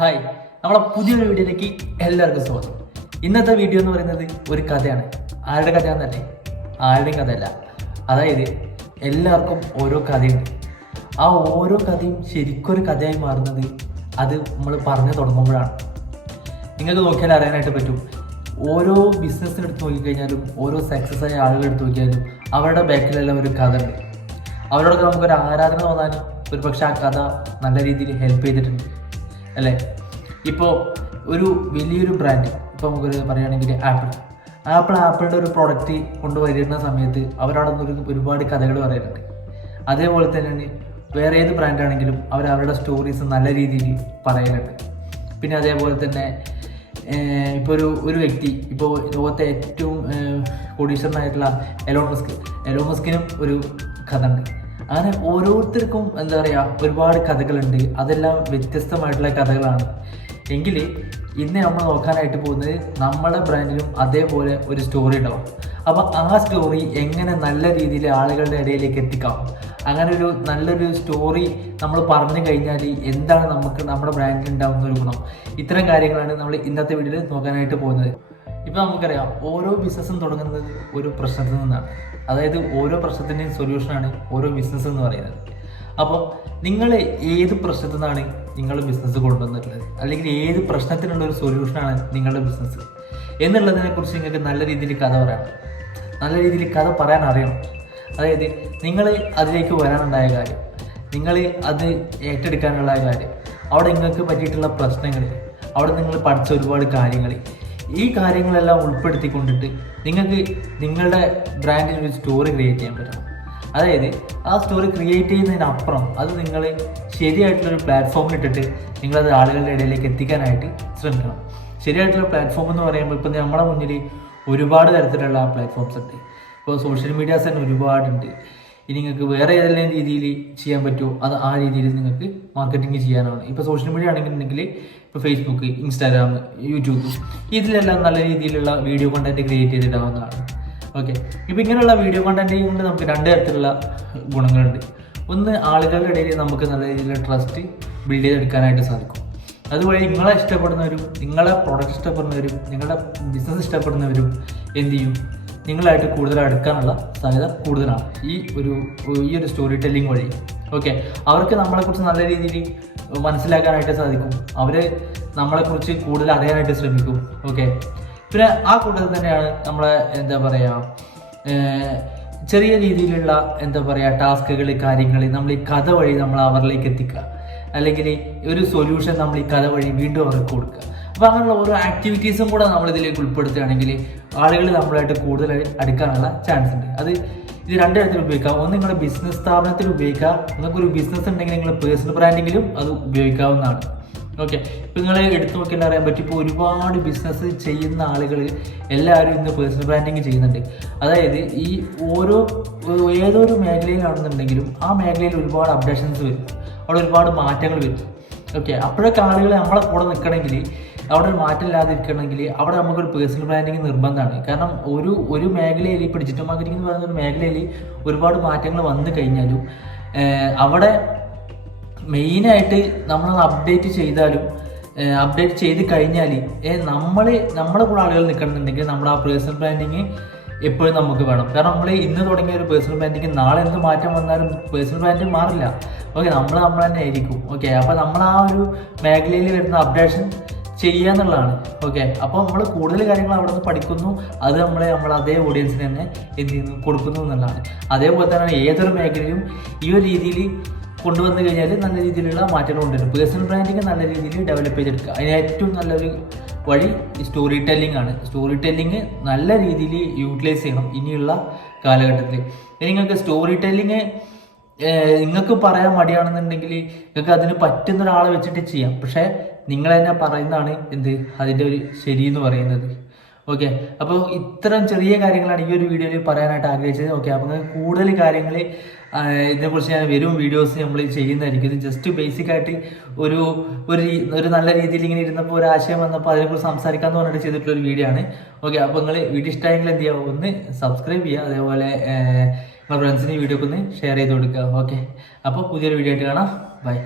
Hi, നമ്മളെ പുതിയൊരു വീഡിയോയിലേക്ക് എല്ലാവർക്കും സ്വാഗതം. ഇന്നത്തെ വീഡിയോ എന്ന് പറയുന്നത് ഒരു കഥയാണ്. ആരുടെ കഥയാണെന്നല്ലേ? ആരുടെയും കഥയല്ല. അതായത് എല്ലാവർക്കും ഓരോ കഥയുണ്ട്. ആ ഓരോ കഥയും ശരിക്കൊരു കഥയായി മാറുന്നത് അത് നമ്മൾ പറഞ്ഞു തുടങ്ങുമ്പോഴാണ്. നിങ്ങൾക്ക് നോക്കിയാൽ അറിയാനായിട്ട് പറ്റും. ഓരോ ബിസിനസ്സിന് എടുത്ത് നോക്കിക്കഴിഞ്ഞാലും ഓരോ സക്സസ് ആയ ആളുകൾ എടുത്ത് നോക്കിയാലും അവരുടെ ബാക്കിലെല്ലാം ഒരു കഥ ഉണ്ട്. അവരോടൊക്കെ നമുക്കൊരു ആരാധന തോന്നാനും ഒരു പക്ഷെ ആ കഥ നല്ല രീതിയിൽ ഹെൽപ്പ് ചെയ്തിട്ടുണ്ട് അല്ലേ? ഇപ്പോൾ ഒരു വലിയൊരു ബ്രാൻഡ്, ഇപ്പോൾ നമുക്കൊരു പറയുകയാണെങ്കിൽ ആപ്പിളിൻ്റെ ഒരു പ്രോഡക്റ്റ് കൊണ്ടുവരുന്ന സമയത്ത് അവരവിടെ നിന്ന് ഒരുപാട് കഥകൾ പറയുന്നുണ്ട്. അതേപോലെ തന്നെയാണ് വേറെ ഏത് ബ്രാൻഡാണെങ്കിലും അവരുടെ സ്റ്റോറീസ് നല്ല രീതിയിൽ പറയുന്നുണ്ട്. പിന്നെ അതേപോലെ തന്നെ ഇപ്പോൾ ഒരു വ്യക്തി, ഇപ്പോൾ ലോകത്തെ ഏറ്റവും കോടീശ്വരനായിട്ടുള്ള എലോൺ മസ്കിനും ഒരു കഥ ഉണ്ട്. അങ്ങനെ ഓരോരുത്തർക്കും എന്താ പറയുക, ഒരുപാട് കഥകളുണ്ട്. അതെല്ലാം വ്യത്യസ്തമായിട്ടുള്ള കഥകളാണ്. എങ്കിൽ ഇന്ന് നമ്മൾ നോക്കാനായിട്ട് പോകുന്നത് നമ്മുടെ ബ്രാൻഡിലും അതേപോലെ ഒരു സ്റ്റോറി ഉണ്ടാവും. അപ്പോൾ ആ സ്റ്റോറി എങ്ങനെ നല്ല രീതിയിൽ ആളുകളുടെ ഇടയിലേക്ക് എത്തിക്കാം, അങ്ങനെ ഒരു നല്ലൊരു സ്റ്റോറി നമ്മൾ പറഞ്ഞു കഴിഞ്ഞാൽ എന്താണ് നമുക്ക് നമ്മുടെ ബ്രാൻഡിൽ ഉണ്ടാകുന്ന ഒരു ഗുണം, ഇത്തരം കാര്യങ്ങളാണ് നമ്മൾ ഇന്നത്തെ വീഡിയോയിൽ നോക്കാനായിട്ട് പോകുന്നത്. ഇപ്പോൾ നമുക്കറിയാം, ഓരോ ബിസിനസ്സും തുടങ്ങുന്നത് ഒരു പ്രശ്നത്തിൽ നിന്നാണ്. അതായത് ഓരോ പ്രശ്നത്തിൻ്റെയും സൊല്യൂഷനാണ് ഓരോ ബിസിനസ് എന്ന് പറയുന്നത്. അപ്പോൾ നിങ്ങൾ ഏത് പ്രശ്നത്തിൽ നിന്നാണ് നിങ്ങൾ ബിസിനസ് കൊണ്ടുവന്നിട്ടുള്ളത്, അല്ലെങ്കിൽ ഏത് പ്രശ്നത്തിനുള്ള ഒരു സൊല്യൂഷനാണ് നിങ്ങളുടെ ബിസിനസ് എന്നുള്ളതിനെക്കുറിച്ച് നിങ്ങൾക്ക് നല്ല രീതിയിൽ കഥ പറയണം, നല്ല രീതിയിൽ കഥ പറയാൻ അറിയണം. അതായത് നിങ്ങൾ അതിലേക്ക് വരാനുണ്ടായ കാര്യം, നിങ്ങൾ അത് ഏറ്റെടുക്കാനുള്ള കാര്യം, അവിടെ നിങ്ങൾക്ക് പറ്റിയിട്ടുള്ള പ്രശ്നങ്ങൾ, അവിടെ നിങ്ങൾ പഠിച്ച ഒരുപാട് കാര്യങ്ങൾ, ഈ കാര്യങ്ങളെല്ലാം ഉൾപ്പെടുത്തിക്കൊണ്ടിട്ട് നിങ്ങൾക്ക് നിങ്ങളുടെ ബ്രാൻഡിൽ ഒരു സ്റ്റോറി ക്രിയേറ്റ് ചെയ്യാൻ പറ്റണം. അതായത് ആ സ്റ്റോറി ക്രിയേറ്റ് ചെയ്യുന്നതിനപ്പുറം അത് നിങ്ങൾ ശരിയായിട്ടുള്ളൊരു പ്ലാറ്റ്ഫോമിൽ ഇട്ടിട്ട് നിങ്ങളത് ആളുകളുടെ ഇടയിലേക്ക് എത്തിക്കാനായിട്ട് ശ്രമിക്കണം. ശരിയായിട്ടുള്ള പ്ലാറ്റ്ഫോം എന്ന് പറയുമ്പോൾ ഇപ്പോൾ നമ്മുടെ മുന്നിൽ ഒരുപാട് തരത്തിലുള്ള പ്ലാറ്റ്ഫോംസ് ഉണ്ട്. ഇപ്പോൾ സോഷ്യൽ മീഡിയാസ് തന്നെ ഒരുപാടുണ്ട്. ഇനി നിങ്ങൾക്ക് വേറെ ഏതെല്ലാം രീതിയിൽ ചെയ്യാൻ പറ്റുമോ അത് ആ രീതിയിൽ നിങ്ങൾക്ക് മാർക്കറ്റിംഗ് ചെയ്യാനാണ്. ഇപ്പോൾ സോഷ്യൽ മീഡിയ ആണെന്നുണ്ടെങ്കിൽ ഇപ്പോൾ ഫേസ്ബുക്ക്, ഇൻസ്റ്റാഗ്രാം, യൂട്യൂബ്, ഇതിലെല്ലാം നല്ല രീതിയിലുള്ള വീഡിയോ കണ്ടന്റ് ക്രിയേറ്റ് ചെയ്തിടാവുന്നതാണ്. ഓക്കെ, ഇപ്പോൾ ഇങ്ങനെയുള്ള വീഡിയോ കണ്ടന്റ് കൊണ്ട് നമുക്ക് രണ്ട് തരത്തിലുള്ള ഗുണങ്ങളുണ്ട്. ഒന്ന്, ആളുകളുടെ ഇടയിൽ നമുക്ക് നല്ല രീതിയിലുള്ള ട്രസ്റ്റ് ബിൽഡ് ചെയ്തെടുക്കാനായിട്ട് സാധിക്കും. അതുവഴി നിങ്ങളെ ഇഷ്ടപ്പെടുന്നവരും, നിങ്ങളെ പ്രോഡക്റ്റ് ഇഷ്ടപ്പെടുന്നവരും, നിങ്ങളുടെ ബിസിനസ് ഇഷ്ടപ്പെടുന്നവരും എന്ത് ചെയ്യും, നിങ്ങളായിട്ട് കൂടുതൽ അടുക്കാനുള്ള സാധ്യത കൂടുതലാണ് ഈ ഒരു സ്റ്റോറി ടെല്ലിംഗ് വഴി. ഓക്കെ, അവർക്ക് നമ്മളെക്കുറിച്ച് നല്ല രീതിയിൽ മനസ്സിലാക്കാനായിട്ട് സാധിക്കും. അവർ നമ്മളെക്കുറിച്ച് കൂടുതൽ അറിയാനായിട്ട് ശ്രമിക്കും. ഓക്കെ, പിന്നെ ആ കൂട്ടത്തിൽ തന്നെയാണ് നമ്മളെ എന്താ പറയുക, ചെറിയ രീതിയിലുള്ള എന്താ പറയുക ടാസ്കുകൾ, കാര്യങ്ങൾ നമ്മൾ ഈ കഥ വഴി നമ്മൾ അവരിലേക്ക് എത്തിക്കുക, അല്ലെങ്കിൽ ഒരു സൊല്യൂഷൻ നമ്മൾ ഈ കഥ വഴി വീണ്ടും അവർക്ക് കൊടുക്കുക. അപ്പോൾ അങ്ങനെയുള്ള ഓരോ ആക്ടിവിറ്റീസും കൂടെ നമ്മളിതിലേക്ക് ഉൾപ്പെടുത്തുകയാണെങ്കിൽ ആളുകൾ നമ്മളായിട്ട് കൂടുതൽ അടുക്കാനുള്ള ചാൻസ് ഉണ്ട്. ഇത് രണ്ട് തരത്തിൽ ഉപയോഗിക്കാം. ഒന്ന്, നിങ്ങളുടെ ബിസിനസ് സ്ഥാപനത്തിൽ ഉപയോഗിക്കാം. നിങ്ങൾക്കൊരു ബിസിനസ് ഉണ്ടെങ്കിൽ നിങ്ങൾ പേഴ്സണൽ ബ്രാൻഡിങ്ങിലും അത് ഉപയോഗിക്കാവുന്നതാണ്. ഓക്കെ, ഇപ്പോൾ നിങ്ങൾ എടുത്തു നോക്കിയാൽ അറിയാൻ പറ്റും, ഇപ്പോൾ ഒരുപാട് ബിസിനസ് ചെയ്യുന്ന ആളുകൾ എല്ലാവരും ഇന്ന് പേഴ്സണൽ ബ്രാൻഡിങ് ചെയ്യുന്നുണ്ട്. അതായത് ഈ ഏതൊരു മേഖലയിലാണെന്നുണ്ടെങ്കിലും ആ മേഖലയിൽ ഒരുപാട് അപ്ഡേഷൻസ് വരും, അവിടെ ഒരുപാട് മാറ്റങ്ങൾ വരും. ഓക്കെ, അപ്പോഴൊക്കെ ആളുകൾ നമ്മളെ കൂടെ നിൽക്കണമെങ്കിൽ, അവിടെ ഒരു മാറ്റം ഇല്ലാതിരിക്കണമെങ്കിൽ അവിടെ നമുക്കൊരു പേഴ്സണൽ ബ്രാൻഡിങ് നിർബന്ധമാണ്. കാരണം ഒരു മേഖലയിൽ, ഇപ്പോൾ ഡിജിറ്റൽ മാർക്കറ്റിംഗ് എന്ന് പറയുന്ന ഒരു മേഖലയിൽ ഒരുപാട് മാറ്റങ്ങൾ വന്നു കഴിഞ്ഞാലും അവിടെ മെയിനായിട്ട് നമ്മളത് അപ്ഡേറ്റ് ചെയ്ത് കഴിഞ്ഞാൽ നമ്മളെ കൂടെ ആളുകൾ നിൽക്കണമെന്നുണ്ടെങ്കിൽ നമ്മുടെ ആ പേഴ്സണൽ ബ്രാൻഡിങ് എപ്പോഴും നമുക്ക് വേണം. കാരണം നമ്മൾ ഇന്ന് തുടങ്ങിയ ഒരു പേഴ്സണൽ ബ്രാൻഡിങ് നാളെ എന്ത് മാറ്റം വന്നാലും പേഴ്സണൽ ബ്രാൻഡിങ് മാറില്ല. ഓക്കെ, നമ്മൾ തന്നെ ആയിരിക്കും. ഓക്കെ, അപ്പോൾ നമ്മൾ ആ ഒരു മേഖലയിൽ വരുന്ന അപ്ഡേഷൻ ചെയ്യാന്നുള്ളതാണ്. ഓക്കെ, അപ്പോൾ നമ്മൾ കൂടുതൽ കാര്യങ്ങൾ അവിടെ നിന്ന് പഠിക്കുന്നു, അത് നമ്മൾ അതേ ഓഡിയൻസിന് തന്നെ എന്ത് ചെയ്യുന്നു, കൊടുക്കുന്നു എന്നുള്ളതാണ്. അതേപോലെ തന്നെ ഏതൊരു മേഖലയിലും ഈ ഒരു രീതിയിൽ കൊണ്ടുവന്നു കഴിഞ്ഞാൽ നല്ല രീതിയിലുള്ള മാറ്റങ്ങൾ കൊണ്ടുവരും. പേഴ്സണൽ ബ്രാൻഡിങ് നല്ല രീതിയിൽ ഡെവലപ്പ് ചെയ്തെടുക്കുക. അതിന് ഏറ്റവും നല്ലൊരു വഴി സ്റ്റോറി ടെല്ലിംഗ് ആണ്. സ്റ്റോറി ടെല്ലിംഗ് നല്ല രീതിയിൽ യൂട്ടിലൈസ് ചെയ്യണം ഇനിയുള്ള കാലഘട്ടത്തിൽ. നിങ്ങൾക്ക് സ്റ്റോറി ടെല്ലിങ് നിങ്ങൾക്ക് പറയാൻ മടിയാണെന്നുണ്ടെങ്കിൽ നിങ്ങൾക്ക് അതിന് പറ്റുന്ന ഒരാളെ വെച്ചിട്ട് ചെയ്യാം. പക്ഷേ നിങ്ങൾ തന്നെ പറയുന്നതാണ് അതിൻ്റെ ഒരു ശരി എന്ന് പറയുന്നത്. ഓക്കെ, അപ്പോൾ ഇത്തരം ചെറിയ കാര്യങ്ങളാണ് ഈ ഒരു വീഡിയോയിൽ പറയാനായിട്ട് ആഗ്രഹിച്ചത്. ഓക്കെ, അപ്പോൾ നിങ്ങൾക്ക് കൂടുതൽ കാര്യങ്ങൾ ഇതിനെക്കുറിച്ച് ഞാൻ വരും വീഡിയോസ് നമ്മൾ ചെയ്യുന്നതായിരിക്കും. ഇത് ജസ്റ്റ് ബേസിക്കായിട്ട് ഒരു നല്ല രീതിയിൽ ഇങ്ങനെ ഇരുന്നപ്പോൾ ഒരു ആശയം വന്നപ്പോൾ അതിനെക്കുറിച്ച് സംസാരിക്കാമെന്ന് പറഞ്ഞിട്ട് ചെയ്തിട്ടുള്ളൊരു വീഡിയോ ആണ്. ഓക്കെ, അപ്പോൾ നിങ്ങൾ വീഡിയോ ഇഷ്ടമായെങ്കിൽ എന്ത് ചെയ്യുക, ഒന്ന് സബ്സ്ക്രൈബ് ചെയ്യുക, അതേപോലെ നിങ്ങളുടെ ഫ്രണ്ട്സിന് ഈ വീഡിയോ ഒന്ന് ഷെയർ ചെയ്ത് കൊടുക്കുക. ഓക്കെ, അപ്പോൾ പുതിയൊരു വീഡിയോ ആയിട്ട് കാണാം. ബൈ.